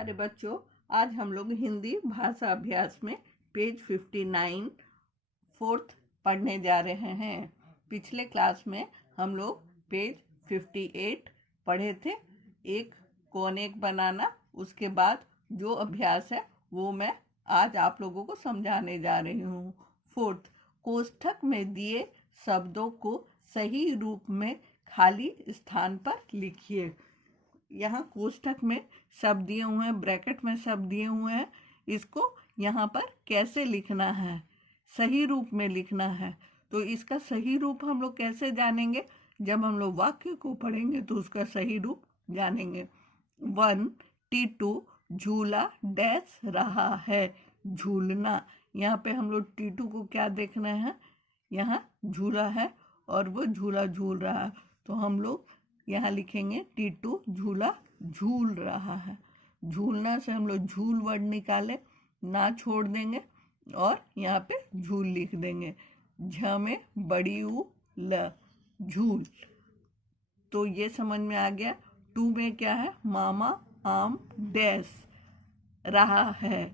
प्यारे बच्चों, आज हम लोग हिंदी भाषा अभ्यास में पेज 59 फोर्थ पढ़ने जा रहे हैं। पिछले क्लास में हम लोग पेज 58 पढ़े थे, एक कौन एक बनाना। उसके बाद जो अभ्यास है वो मैं आज आप लोगों को समझाने जा रही हूँ। फोर्थ, कोष्ठक में दिए शब्दों को सही रूप में खाली स्थान पर लिखिए। यहाँ कोष्ठक में शब्द दिए हुए हैं, ब्रैकेट में शब्द दिए हुए हैं। इसको यहाँ पर कैसे लिखना है, सही रूप में लिखना है। तो इसका सही रूप हम लोग कैसे जानेंगे? जब हम लोग वाक्य को पढ़ेंगे तो उसका सही रूप जानेंगे। 1 टीटू झूला डैश रहा है। झूलना, यहाँ पे हम लोग टीटू को क्या देखना है? यहाँ झूला है और वो झूला झूल रहा है, तो हम लोग यहाँ लिखेंगे टीटू झूला झूल रहा है। झूलना से हम लोग झूल वर्ड निकाले, ना छोड़ देंगे और यहाँ पे झूल लिख देंगे। झ में बड़ी ऊ ल, झूल। तो ये समझ में आ गया। 2 में क्या है? मामा आम डैश रहा है।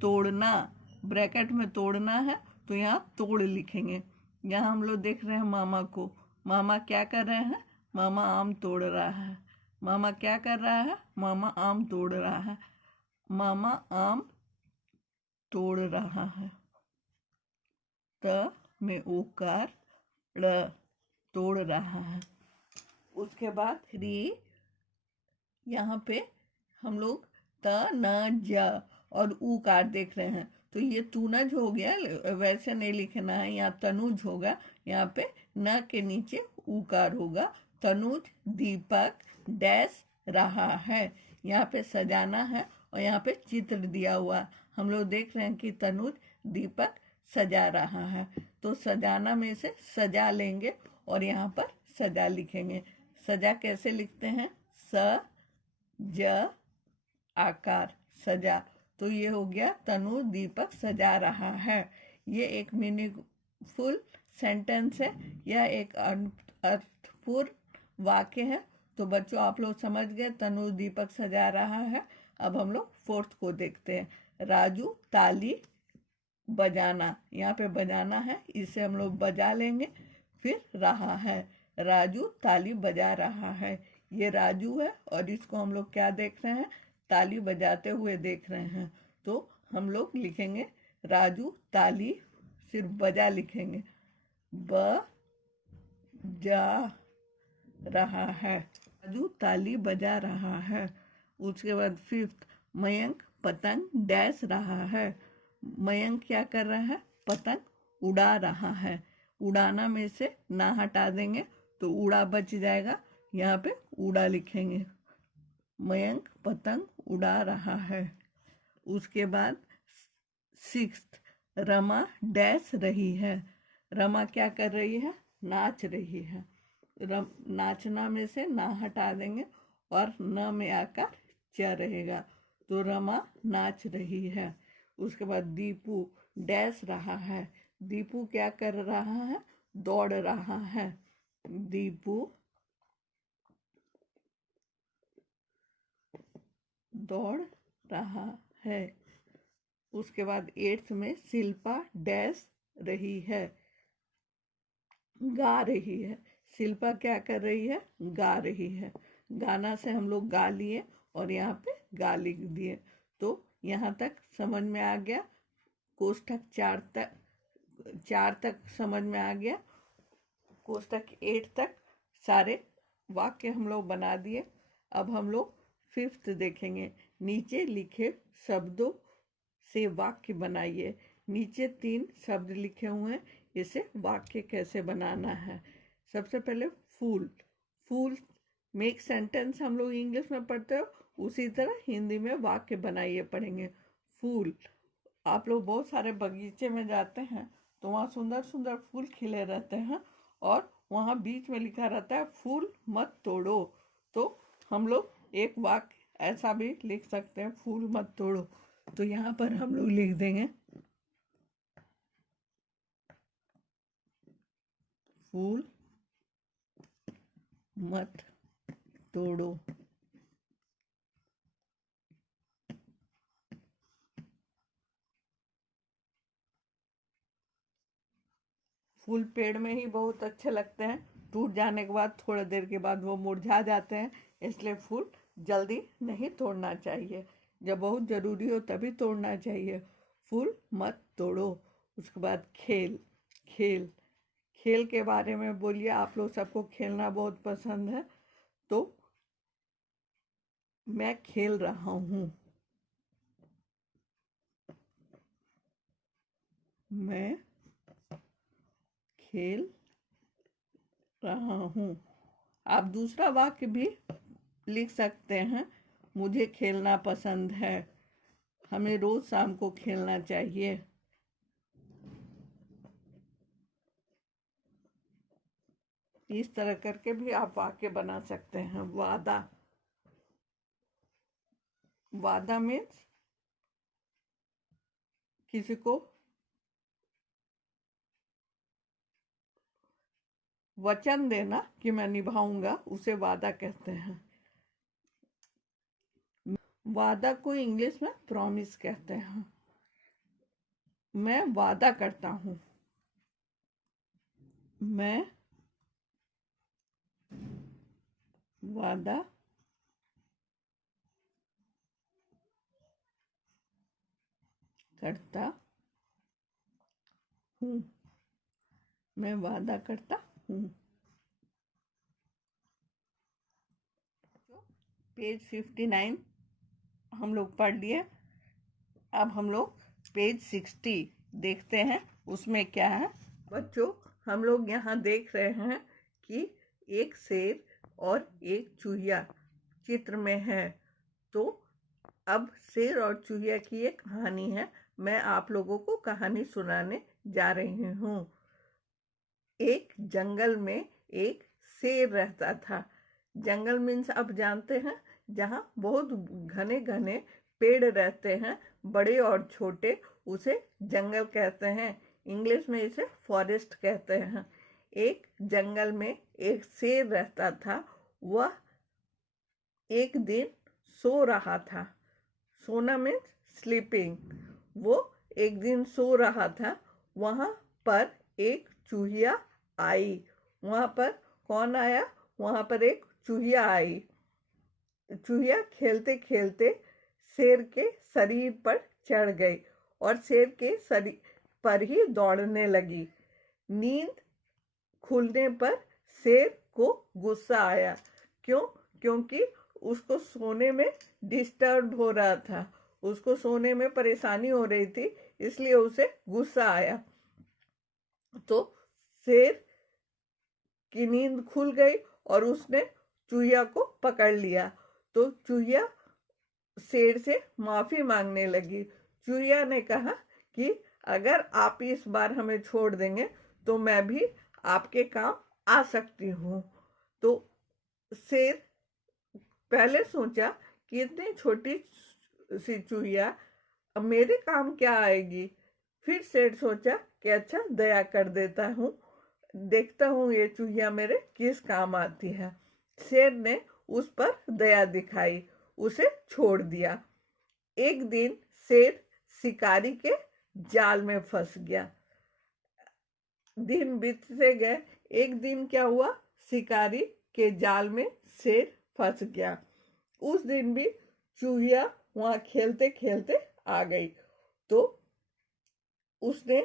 तोड़ना, ब्रैकेट में तोड़ना है तो यहाँ तोड़ लिखेंगे। यहाँ हम लोग देख रहे हैं मामा को, मामा क्या कर रहे हैं? मामा आम तोड़ रहा है। मामा क्या कर रहा है? मामा आम तोड़ रहा है। मामा आम तोड़ रहा है। त में ओकार ड़, तोड़ रहा है। उसके बाद री, यहाँ पे हम लोग त न ज और ऊकार देख रहे हैं, तो ये तूनज हो गया, वैसे नहीं लिखना है। यहाँ तनुज होगा, यहाँ पे न के नीचे ऊकार होगा। तनुज दीपक डैश रहा है। यहाँ पे सजाना है और यहाँ पे चित्र दिया हुआ। हम लोग देख रहे हैं कि तनुज दीपक सजा रहा है, तो सजाना में से सजा लेंगे और यहाँ पर सजा लिखेंगे। सजा कैसे लिखते हैं? स ज आकार, सजा। तो ये हो गया तनु दीपक सजा रहा है। ये एक मीनिंगफुल सेंटेंस है, यह एक अर्थपूर्ण वाक्य है। तो बच्चों आप लोग समझ गए, तनु दीपक सजा रहा है। अब हम लोग फोर्थ को देखते हैं। राजू ताली बजाना, यहाँ पे बजाना है, इसे हम लोग बजा लेंगे। फिर रहा है, राजू ताली बजा रहा है। ये राजू है और इसको हम लोग क्या देख रहे हैं? ताली बजाते हुए देख रहे हैं। तो हम लोग लिखेंगे राजू ताली, सिर्फ बजा लिखेंगे, ब जा रहा है। राजू ताली बजा रहा है। उसके बाद फिफ्थ, मयंक पतंग डैश रहा है। मयंक क्या कर रहा है? पतंग उड़ा रहा है। उड़ाना में से ना हटा देंगे तो उड़ा बच जाएगा, यहाँ पे उड़ा लिखेंगे। मयंक पतंग उड़ा रहा है। उसके बाद सिक्स्थ, रमा डैश रही है। रमा क्या कर रही है? नाच रही है। नाचना में से ना हटा देंगे और न में आकर च रहेगा, तो रमा नाच रही है। उसके बाद दीपू डैश रहा है। दीपू क्या कर रहा है? दौड़ रहा है। दीपू दौड़ रहा है। उसके बाद एट्थ में शिल्पा डैश रही है, गा रही है। शिल्पा क्या कर रही है? गा रही है। गाना से हम लोग गा लिए और यहाँ पे गा लिख दिए। तो यहाँ तक समझ में आ गया। कोष्ठक 4 तक समझ में आ गया। कोष्ठक 8 तक सारे वाक्य हम लोग बना दिए। अब हम लोग फिफ्थ देखेंगे। नीचे लिखे शब्दों से वाक्य बनाइए। नीचे 3 शब्द लिखे हुए हैं, इसे वाक्य कैसे बनाना है? सबसे पहले फूल। फूल मेक सेंटेंस हम लोग इंग्लिश में पढ़ते हो, उसी तरह हिंदी में वाक्य बनाइए पढ़ेंगे। फूल, आप लोग बहुत सारे बगीचे में जाते हैं तो वहाँ सुंदर सुंदर फूल खिले रहते हैं और वहाँ बीच में लिखा रहता है फूल मत तोड़ो। तो हम लोग एक वाक्य ऐसा भी लिख सकते हैं, फूल मत तोड़ो। तो यहाँ पर हम लोग लिख देंगे फूल मत तोड़ो। फूल पेड़ में ही बहुत अच्छे लगते हैं, टूट जाने के बाद थोड़ी देर के बाद वो मुरझा जाते हैं, इसलिए फूल जल्दी नहीं तोड़ना चाहिए। जब बहुत ज़रूरी हो तभी तोड़ना चाहिए, फूल मत तोड़ो। उसके बाद खेल खेल खेल के बारे में बोलिए। आप लोग सबको खेलना बहुत पसंद है, तो मैं खेल रहा हूँ। मैं खेल रहा हूँ। आप दूसरा वाक्य भी लिख सकते हैं, मुझे खेलना पसंद है, हमें रोज शाम को खेलना चाहिए। इस तरह करके भी आप वाक्य बना सकते हैं। वादा, वादा मीन्स किसी को वचन देना कि मैं निभाऊंगा, उसे वादा कहते हैं। वादा को इंग्लिश में प्रॉमिस कहते हैं। मैं वादा करता हूँ, मैं वादा करता हूँ, मैं वादा करता हूँ। पेज 59 हम लोग पढ़ लिए। अब हम लोग पेज 60 देखते हैं, उसमें क्या है। बच्चों, हम लोग यहाँ देख रहे हैं कि एक शेर और एक चूहिया चित्र में है। तो अब शेर और चूहिया की एक कहानी है, मैं आप लोगों को कहानी सुनाने जा रही हूँ। एक जंगल में एक शेर रहता था। जंगल मीन्स आप जानते हैं, जहाँ बहुत घने घने पेड़ रहते हैं, बड़े और छोटे, उसे जंगल कहते हैं। इंग्लिश में इसे फॉरेस्ट कहते हैं। एक जंगल में एक शेर रहता था। वह एक दिन सो रहा था। सोना मीन्स स्लीपिंग। वो एक दिन सो रहा था। वहाँ पर एक चूहिया आई। वहाँ पर कौन आया? वहाँ पर एक चूहिया आई। चूहिया खेलते खेलते शेर के शरीर पर चढ़ गई और शेर के शरीर पर ही दौड़ने लगी। नींद खुलने पर शेर को गुस्सा आया। क्यों? क्योंकि उसको सोने में डिस्टर्ब हो रहा था, उसको सोने में परेशानी हो रही थी, इसलिए उसे गुस्सा आया। तो शेर की नींद खुल गई और उसने चूहिया को पकड़ लिया। तो चूहिया शेर से माफी मांगने लगी। चूहिया ने कहा कि अगर आप इस बार हमें छोड़ देंगे तो मैं भी आपके काम आ सकती हूँ। तो शेर पहले सोचा कि इतनी छोटी सी चूहिया अब मेरे काम क्या आएगी। फिर शेर सोचा कि अच्छा, दया कर देता हूँ, देखता हूँ ये चूहिया मेरे किस काम आती है। शेर ने उस पर दया दिखाई, उसे छोड़ दिया। एक दिन शेर शिकारी के जाल में फंस गया। दिन बीतते गए। एक दिन क्या हुआ? शिकारी के जाल में शेर फंस गया। उस दिन भी चूहिया वहां खेलते खेलते आ गई। तो उसने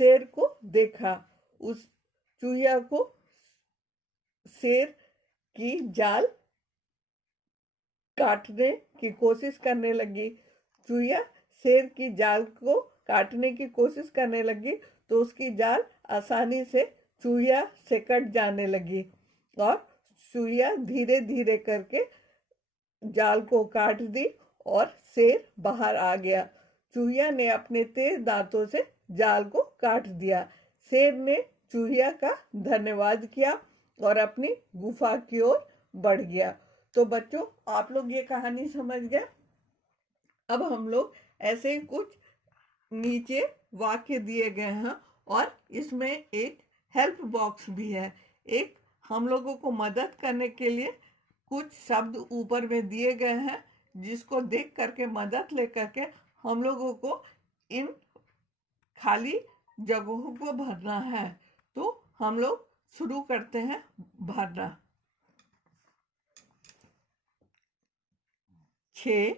शेर को देखा। उस चूहिया को शेर की जाल काटने की कोशिश करने लगी। चूहिया शेर की जाल को काटने की कोशिश करने लगी तो उसकी जाल आसानी से चूहिया से कट जाने लगी और चूहिया धीरे धीरे करके जाल को काट दी और शेर बाहर आ गया। चूहिया ने अपने तेज दांतों से जाल को काट दिया। शेर ने चूहिया का धन्यवाद किया और अपनी गुफा की ओर बढ़ गया। तो बच्चों, आप लोग ये कहानी समझ गए। अब हम लोग ऐसे कुछ नीचे वाक्य दिए गए हैं और इसमें एक हेल्प बॉक्स भी है। एक हम लोगों को मदद करने के लिए कुछ शब्द ऊपर में दिए गए हैं, जिसको देख करके मदद ले करके हम लोगों को इन खाली जगहों को भरना है। तो हम लोग शुरू करते हैं भरना। 6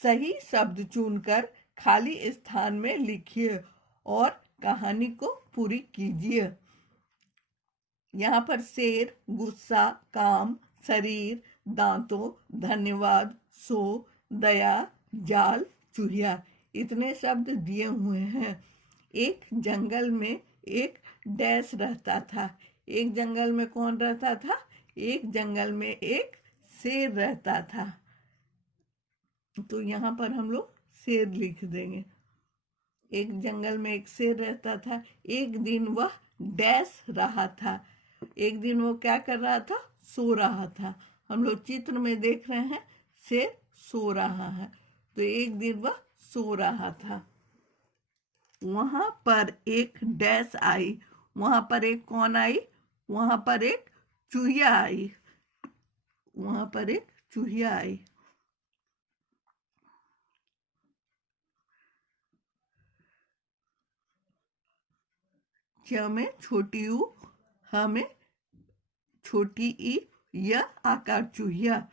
सही शब्द चुनकर खाली स्थान में लिखिए और कहानी को पूरी कीजिए। यहाँ पर शेर, गुस्सा, काम, शरीर, दांतों, धन्यवाद, सो, दया, जाल, चूहिया, इतने शब्द दिए हुए हैं। एक जंगल में एक डैश रहता था। एक जंगल में कौन रहता था? एक जंगल में एक शेर रहता था। तो यहाँ पर हम लोग शेर लिख देंगे। एक जंगल में एक शेर रहता था। एक दिन वह डैश रहा था। एक दिन वो क्या कर रहा था? सो रहा था। हम लोग चित्र में देख रहे हैं शेर सो रहा है। तो एक दिन वह सो रहा था। वहां पर एक डैश आई। वहां पर एक कौन आई? वहां पर एक चूहिया आई। वहां पर एक चूहिया आई। च में छोटी ऊ, ह में छोटी ई, यह आकार चूहिया।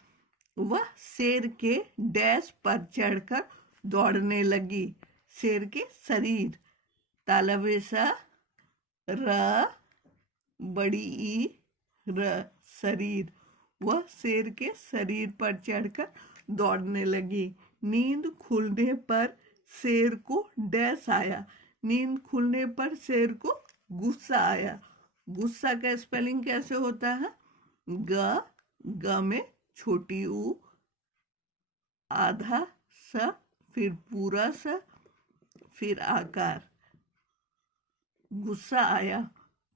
वह शेर के डैश पर चढ़कर दौड़ने लगी। शेर के शरीर, तालव्य स, र, बड़ी ई, र, शरीर। वह शेर के शरीर पर चढ़कर दौड़ने लगी। नींद खुलने पर शेर को डैश आया। नींद खुलने पर शेर को गुस्सा आया। गुस्सा का स्पेलिंग कैसे होता है? ग में छोटी ऊ, आधा स, फिर पूरा स, फिर आकार। गुस्सा आया।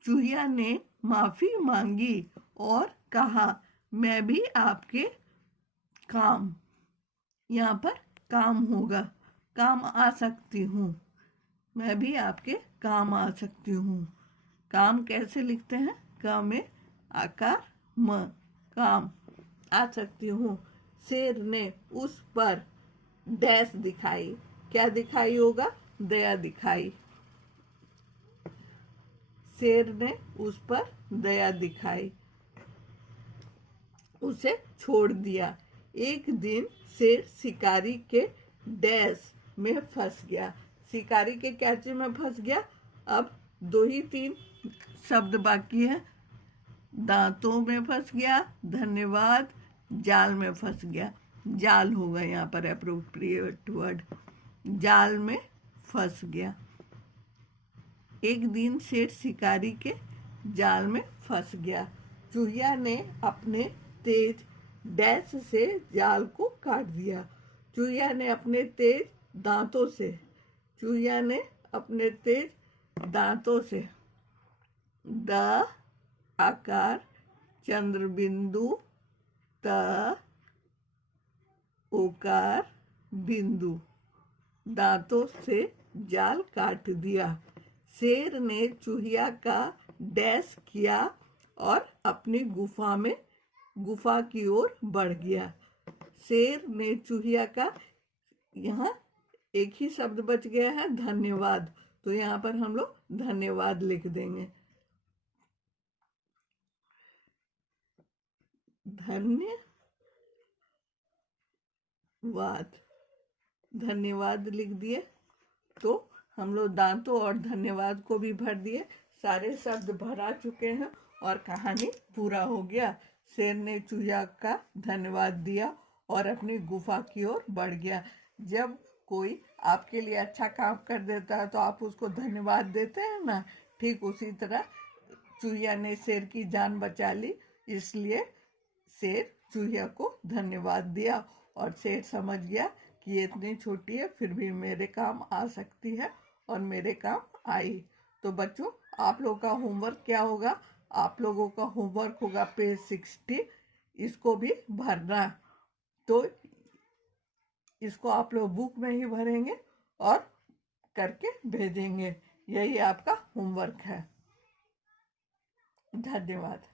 चूहिया ने माफी मांगी और कहा, मैं भी आपके काम, यहाँ पर काम होगा, काम आ सकती हूँ। मैं भी आपके काम आ सकती हूँ। काम कैसे लिखते हैं? क में आकार म, काम, आ सकती हूँ। शेर ने उस पर डैश दिखाई। क्या दिखाई होगा? दया दिखाई। शेर ने उस पर दया दिखाई, उसे छोड़ दिया। एक दिन शेर शिकारी के डैश में फंस गया। शिकारी के क्या चीज में फंस गया? अब 2 ही 3 शब्द बाकी है। दांतों में फंस गया, धन्यवाद, जाल में फंस गया। जाल होगा यहाँ पर एप्रोप्रिएट वर्ड। जाल में फंस गया। एक दिन शेर शिकारी के जाल में फंस गया। चूहिया ने अपने तेज डैश से जाल को काट दिया। चूहिया ने अपने तेज दांतों से, चूहिया ने अपने तेज दांतों से द, आकार, चंद्र बिंदु, त, ओकार, बिंदु, दांतों से जाल काट दिया। शेर ने चूहिया का डैश किया और अपनी गुफा की ओर बढ़ गया। शेर ने चूहिया का, यहाँ एक ही शब्द बच गया है, धन्यवाद। तो यहाँ पर हम लोग धन्यवाद लिख देंगे। धन्यवाद लिख दिए। तो हम लोग दांतों और धन्यवाद को भी भर दिए। सारे शब्द भरा चुके हैं और कहानी पूरा हो गया। शेर ने चूहिया का धन्यवाद दिया और अपनी गुफा की ओर बढ़ गया। जब कोई आपके लिए अच्छा काम कर देता है तो आप उसको धन्यवाद देते हैं ना, ठीक उसी तरह चूहिया ने शेर की जान बचा ली, इसलिए शेर चूहिया को धन्यवाद दिया। और शेर समझ गया कि ये इतनी छोटी है फिर भी मेरे काम आ सकती है, और मेरे काम आई। तो बच्चों, आप लोगों का होमवर्क क्या होगा? आप लोगों का होमवर्क होगा पेज 60, इसको भी भरना। तो इसको आप लोग बुक में ही भरेंगे और करके भेजेंगे। यही आपका होमवर्क है। धन्यवाद।